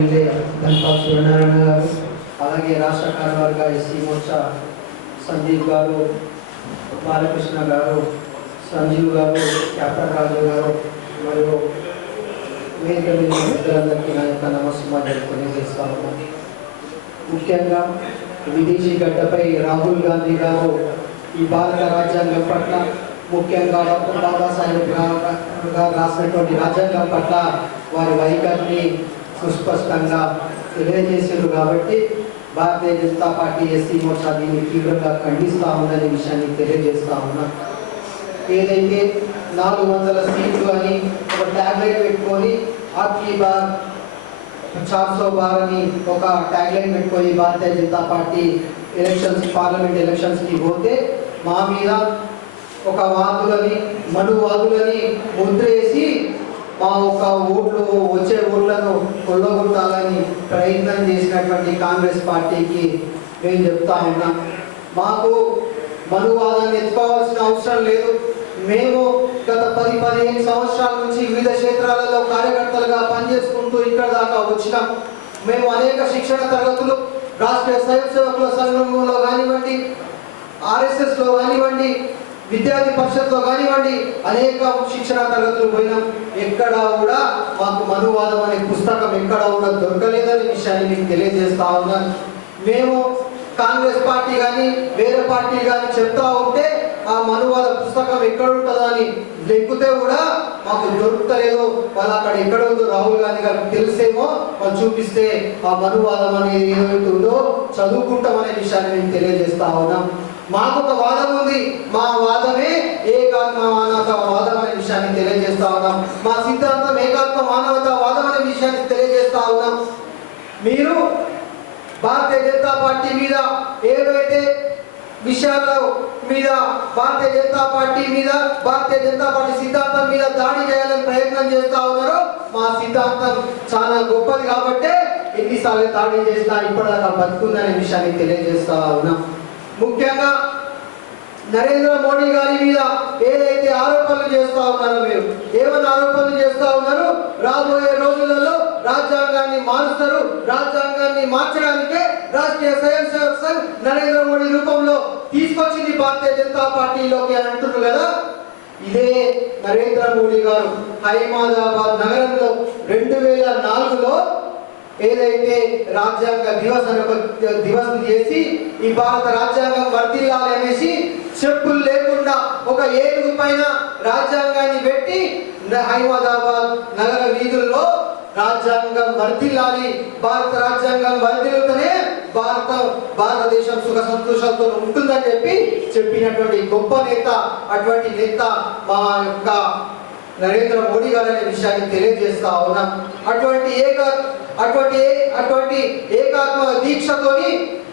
MLA Dhanpal Suryanarayana గారు అలాగే రాష్ట్ర కార్యవర్గ ఎస్సీ మోర్చా సందీప్ గారు బాలకృష్ణ గారు సంజీవ్ గారు క్యాప్టన్ రాజు గారు మరియు వేదిక మీద ఉన్న పెద్దలందరికీ నా యొక్క నమస్కారం తెలియజేస్తా ఉన్నాను ముఖ్యంగా విదేశీ గడ్డపై రాహుల్ గాంధీ గారు ఈ భారత రాజ్యాంగం పట్ల ముఖ్యంగా డాక్టర్ బాబాసాహెబ్ గా- గారు రాసినటువంటి రాజ్యాంగం పట్ల వారి వైఖరిని సుస్పష్టంగా తెలియజేశారు కాబట్టి భారతీయ జనతా పార్టీ ఎస్సీ మోర్చా దీన్ని తీవ్రంగా ఖండిస్తా ఉందనే విషయాన్ని తెలియజేస్తా ఉన్నా. ఏదైతే నాలుగు వందల సీట్లు అని ఒక ట్యాబ్లెట్ పెట్టుకొని ఆప్కి బార్ చార్ సో బార్ అని ఒక ట్యాగ్లైన్ పెట్టుకొని Bharatiya Janata Party elections parliament ఎలక్షన్స్కి పోతే మా మీద ఒక వాదులని మనువాదులని ముద్రేసి మా ఒక ఓట్లు వచ్చే ఓట్లను కొల్లగొట్టాలని ప్రయత్నం చేసినటువంటి కాంగ్రెస్ పార్టీకి నేను చెప్తా ఉన్నా. మాకు మనువాదాన్ని ఎత్తుకోవాల్సిన అవసరం లేదు. మేము గత పది పదిహేను సంవత్సరాల నుంచి వివిధ క్షేత్రాలలో కార్యకర్తలుగా పనిచేసుకుంటూ ఇక్కడ దాకా వచ్చినాం. మేము అనేక శిక్షణ తరగతులు రాష్ట్రీయ స్వయం సేవకుల సంఘంలో కానివ్వండి ఆర్ఎస్ఎస్లో కానివ్వండి విద్యార్థి పరిషత్లో కానివ్వండి అనేక శిక్షణ తరగతులు పోయినాం. ఎక్కడ కూడా మాకు మనువాదం అనే పుస్తకం ఎక్కడ కూడా దొరకలేదనే విషయాన్ని మీకు తెలియజేస్తా ఉన్నాను మేము కాంగ్రెస్ పార్టీ కానీ వేరే పార్టీ కానీ చెప్తా ఉంటే ఆ మనువాద పుస్తకం ఎక్కడ ఉంటుందని లెక్కితే కూడా మాకు దొరుకుతలేదు వాళ్ళు అక్కడ ఎక్కడ ఉందో రాహుల్ గాంధీ గారికి తెలిసేమో వాళ్ళు చూపిస్తే ఆ మనువాదం అనేది ఏదైతుందో చదువుకుంటామనే విషయాన్ని మేము తెలియజేస్తా ఉన్నాం. మాకు ఒక వాదం ఉంది మా వాదమే ఏకాత్మ మానవత వాదం అనే విషయాన్ని తెలియజేస్తా ఉన్నాం మా సిద్ధాంతం ఏకాత్మ మానవతావాదం అనే విషయాన్ని తెలియజేస్తా ఉన్నాం. మీరు భారతీయ జనతా పార్టీ మీద ఏవైతే విషయాల మీద భారతీయ జనతా పార్టీ మీద భారతీయ జనతా పార్టీ సిద్ధాంతం మీద దాడి చేయాలని ప్రయత్నం చేస్తా ఉన్నారో మా సిద్ధాంతం చాలా గొప్పది కాబట్టి ఎన్నిసార్లు దాడి చేసినా ఇప్పటిదాకా బతుకుందనే విషయాన్ని తెలియజేస్తా ఉన్నాం. ముఖ్యంగా నరేంద్ర మోడీ గారి మీద ఏదైతే ఆరోపణలు చేస్తా ఉన్నారో మీరు ఏమైనా ఆరోపణలు చేస్తా ఉన్నారు రాబోయే రోజులలో రాజ్యాంగాన్ని మారుస్తారు రాజ్యాంగాన్ని మార్చడానికే రాష్ట్రీయ స్వయం సేవక్ సంఘ్ నరేంద్ర మోడీ రూపంలో తీసుకొచ్చింది భారతీయ జనతా పార్టీలోకి అని అంటున్నారు కదా. ఇదే నరేంద్ర మోడీ గారు హైమాదాబాద్ నగరంలో రెండు వేల నాలుగులో ఏదైతే రాజ్యాంగ దివస్ అని ఒక దివస్ చేసి ఈ భారత రాజ్యాంగం వర్తిల్లాలి అనేసి చెప్పులు లేకుండా ఒక ఏనుగు పైన రాజ్యాంగాన్ని పెట్టి హైదరాబాద్ నగర వీధుల్లో రాజ్యాంగం వర్ధిల్లాలి భారత రాజ్యాంగం వర్ధిల్లుతూనే భారత భారతదేశం సుఖ సంతోషాలతో ఉంటుందని చెప్పి చెప్పినటువంటి గొప్ప నేత అటువంటి నేత మా యొక్క నరేంద్ర మోడీ గారు అనే విషయాన్ని తెలియజేస్తా ఉన్నాం. అటువంటి ఏక అటువంటి అటువంటి ఏకాత్మ దీక్షతోని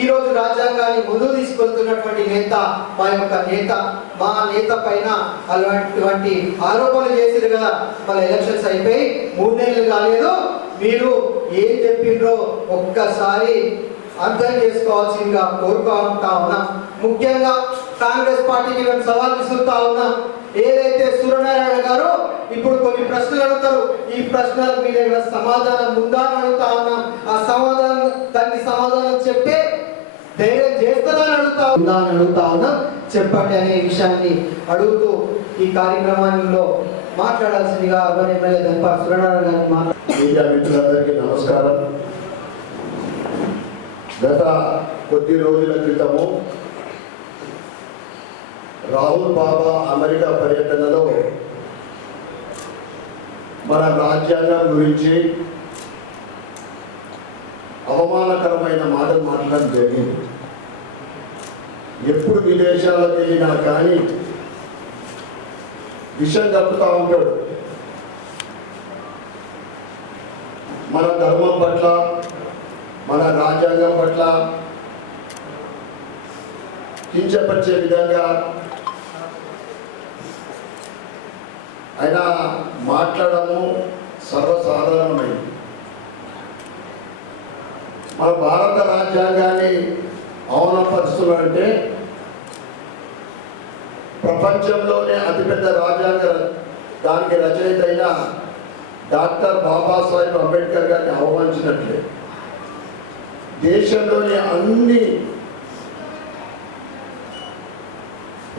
ఈ రోజు రాజ్యాంగాన్ని ముందుకు తీసుకెళ్తున్నటువంటి నేత మా యొక్క నేత మా నేత పైన అలాంటి ఆరోపణలు చేసారు కదా. మన ఎలక్షన్స్ అయిపోయి మూడు నెలలు కాలేదు. మీరు ఏం చెప్పిండ్రో ఒక్కసారి అర్థం చేసుకోవాల్సిందిగా కోరుకుంటా ఉన్నా. ముఖ్యంగా కాంగ్రెస్ పార్టీకి మేము సవాల్ విసురుతా ఉన్నాం. ఏదైతే సూర్యనారాయణ గారు ఇప్పుడు కొన్ని ప్రశ్నలు అడుగుతారు. ఈ ప్రశ్నలకు మీ దగ్గర సమాధానం ఉందా అని అడుగుతా ఉన్నాం. ఆ సమాధానం దానికి సమాధానం చెప్తే ధైర్యం చేస్తానని అడుగుతా ఉందా అని అడుగుతా ఉన్నాం. చెప్పండి అనే విషయాన్ని అడుగుతూ ఈ కార్యక్రమంలో మాట్లాడాల్సిందిగా అర్బన్ ఎమ్మెల్యే దంపా సూర్యనారాయణ గారిని మీడియా మిత్రులందరికీ నమస్కారం. గత కొద్ది రోజుల క్రితము రాహుల్ బాబా అమెరికా పర్యటనలో మన రాజ్యాంగం గురించి అవమానకరమైన మాటలు మాట్లాడడం జరిగింది. ఎప్పుడు విదేశాలకు వెళ్ళినా కానీ విషయం కప్పుతూ ఉంటాడు. మన ధర్మం పట్ల మన రాజ్యాంగం పట్ల కించపరిచే విధంగా ఆయన మాట్లాడము సర్వసాధారణమైంది. మన భారత రాజ్యాంగాన్ని అవనపరుస్తున్నాడంటే ప్రపంచంలోనే అతిపెద్ద రాజ్యాంగ దానికి రచయిత అయిన డాక్టర్ బాబాసాహెబ్ అంబేద్కర్ గారిని అవమానించినట్లే. దేశంలోని అన్ని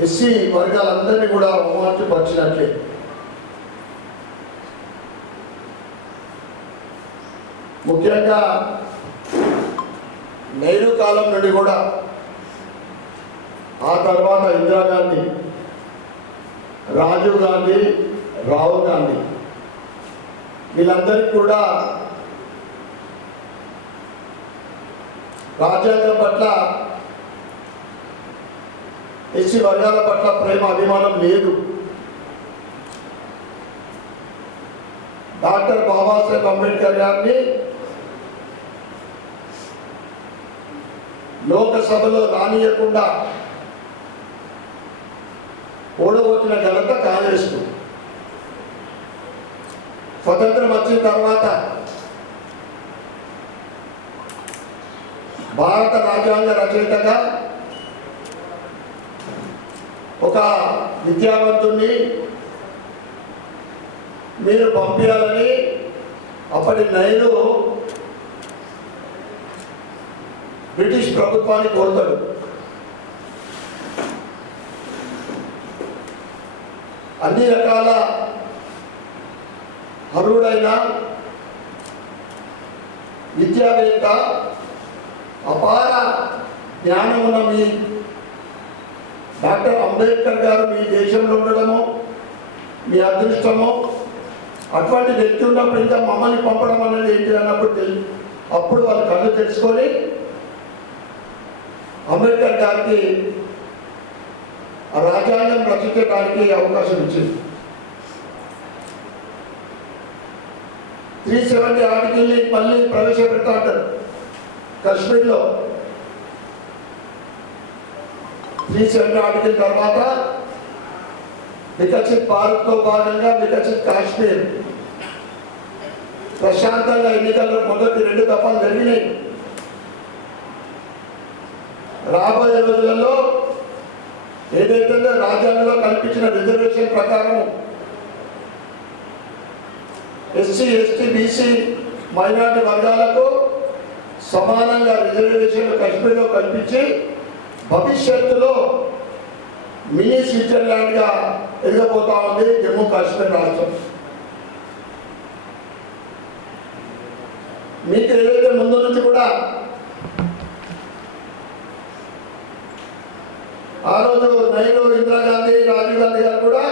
ఎస్సీ వర్గాలందరినీ కూడా అవమానపరిచినట్లే. ముఖ్యంగా నెహ్రూ కాలం నుండి కూడా ఆ తర్వాత ఇందిరాగాంధీ రాజీవ్ గాంధీ రాహుల్ గాంధీ వీళ్ళందరికీ కూడా రాజ్యాంగం పట్ల ఎస్సీ వర్గాల పట్ల ప్రేమ అభిమానం లేదు. డాక్టర్ బాబాసాహెబ్ అంబేద్కర్ గారిని లోకసభలో రానియకుండా ఓడగొట్టిన ఘనత కాంగ్రెస్ స్వతంత్రం వచ్చిన తర్వాత భారత రాజ్యాంగ రచయితగా ఒక విద్యావంతుణ్ణి మీరు పంపించాలని అప్పటి నైలు బ్రిటిష్ ప్రభుత్వాన్ని కోరుతాడు. అన్ని రకాల అర్హుడైన విద్యావేత్త అపార జ్ఞానం ఉన్న మీ డాక్టర్ అంబేద్కర్ గారు మీ దేశంలో ఉండడము మీ అదృష్టము అటువంటి వ్యక్తి ఉన్నప్పుడు ఇంకా మమ్మల్ని పంపడం అనేది ఏంటి అన్నప్పుడు అప్పుడు వాళ్ళు కళ్ళు తెలుసుకొని అంబేద్కర్ గారికి రాజ్యాంగం రచించడానికి అవకాశం ఇచ్చింది. త్రీ సెవెంటీ ఆర్టికల్ని మళ్ళీ ప్రవేశపెడతా అంటారు కాశ్మీర్లో త్రీ సెవెంటీ ఆర్టికల్ తర్వాత వికసిత్ భారత్తో భాగంగా వికసిత్ కాశ్మీర్ ప్రశాంతంగా ఎన్నికల్లో మొదటి రెండు దఫాలు జరిగినాయి. రాబోయే రోజులలో ఏదైతే రాజ్యాంగంలో కల్పించిన రిజర్వేషన్ ప్రకారం ఎస్సీ ఎస్టీ బీసీ మైనార్టీ వర్గాలకు సమానంగా రిజర్వేషన్ కశ్మీర్లో కల్పించి భవిష్యత్తులో మినీ స్విట్జర్లాండ్గా ఎదగబోతా ఉంది జమ్మూ కాశ్మీర్ రాష్ట్రం. మీకు ఏదైతే ముందు నుంచి కూడా ఆ రోజు నెహ్రూ ఇందిరాగాంధీ రాజీవ్ గాంధీ గారు కూడా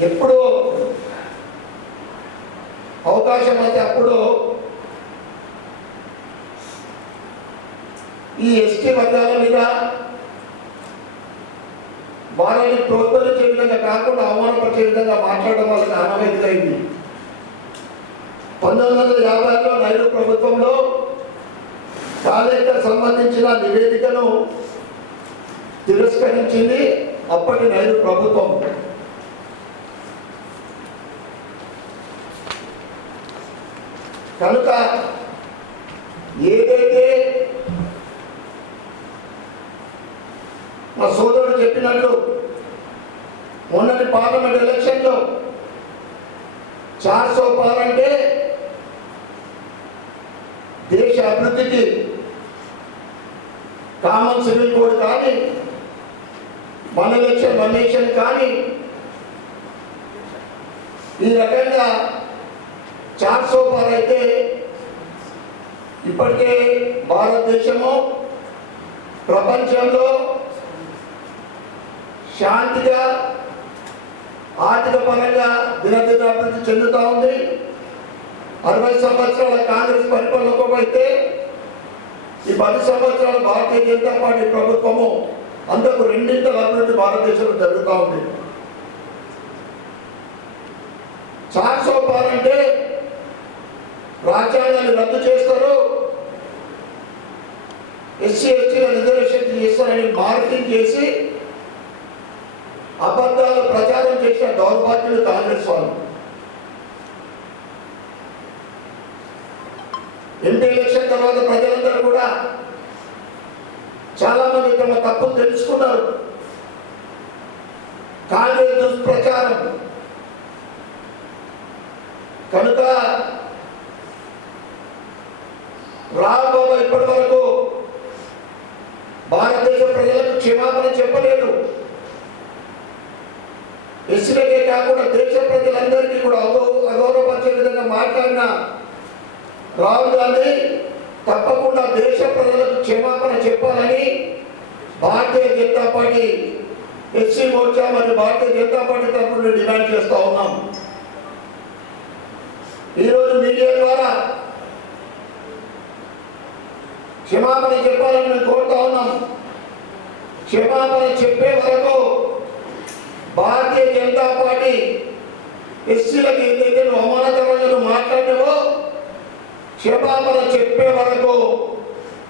ఎప్పుడు అవకాశం అయితే అప్పుడు ఈ ఎస్టీ వర్గాల మీద వారిని ప్రోత్సహించే విధంగా కాకుండా అవమానపరిచే విధంగా మాట్లాడడం వాళ్ళకి అనవైతులైంది పంతొమ్మిది వందల యాభైలో నైరు ప్రభుత్వంలో పాలేకర్ సంబంధించిన నివేదికను తిరస్కరించింది. అప్పటి నెహ్రూ ప్రభుత్వం. కనుక ఏదైతే మా సోదరుడు చెప్పినట్లు మొన్నటి పార్లమెంట్ ఎలక్షన్లో చార్ సో పార్ అంటే దేశ అభివృద్ధికి కామన్ సివిల్ కోడ్ కానీ మన లక్ష్యం మన లక్ష్యం కానీ ఈ రకంగా చార్ సో అయితే ఇప్పటికే భారతదేశము ప్రపంచంలో శాంతిగా ఆర్థిక పరంగా దినదిన అభివృద్ధి చెందుతూ ఉంది. అరవై సంవత్సరాల కాంగ్రెస్ పరిపాలనకు అయితే ఈ పది సంవత్సరాల భారతీయ జనతా పార్టీ ప్రభుత్వము అందుకు రెండింతల అభివృద్ధి భారతదేశంలో జరుగుతూ ఉంది. చార్ సోపార్ అంటే రాజ్యాంగాన్ని రద్దు చేస్తారు. ఎస్సీ ఎస్టీల రిజర్వేషన్ చేస్తారని మార్కింగ్ చేసి అబద్ధాలు ప్రచారం చేసిన దౌర్భాగ్యులు కాంగ్రెస్ వాళ్ళు. ఎంపీ ఎలక్షన్ తర్వాత ప్రజలందరూ కూడా చాలా తమ తప్పులు తెలుసుకున్నారు. కాంగ్రెస్ దుష్ప్రచారం. కనుక రాబాబు ఇప్పటి వరకు భారతదేశ ప్రజలకు క్షమాపణ చెప్పలేదు. ఎస్సీలకే కాకుండా దేశ ప్రజలందరికీ కూడా అగౌ అగౌరవపరిచే విధంగా మాట్లాడిన రాహుల్ గాంధీ తప్పకుండా దేశ ప్రజలకు క్షమాపణ చెప్పాలని భారతీయ జనతా పార్టీ ఎస్సీ మోర్చా మరియు భారతీయ జనతా పార్టీ తరఫున డిమాండ్ చేస్తా ఉన్నాం. ఈరోజు మీడియా ద్వారా క్షమాపణ చెప్పాలని మేము కోరుతా ఉన్నాం. క్షమాపణ చెప్పే వరకు భారతీయ జనతా పార్టీ ఎస్సీలకు ఏదైతే నువ్వు అవమానకరంగా మాట్లాడినవో క్షమాపణ చెప్పే వరకు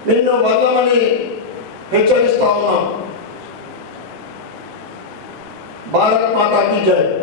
నిన్ను వదలమని హెచ్చరిస్తా ఉన్నాం. భారత్ మాతాకి జై.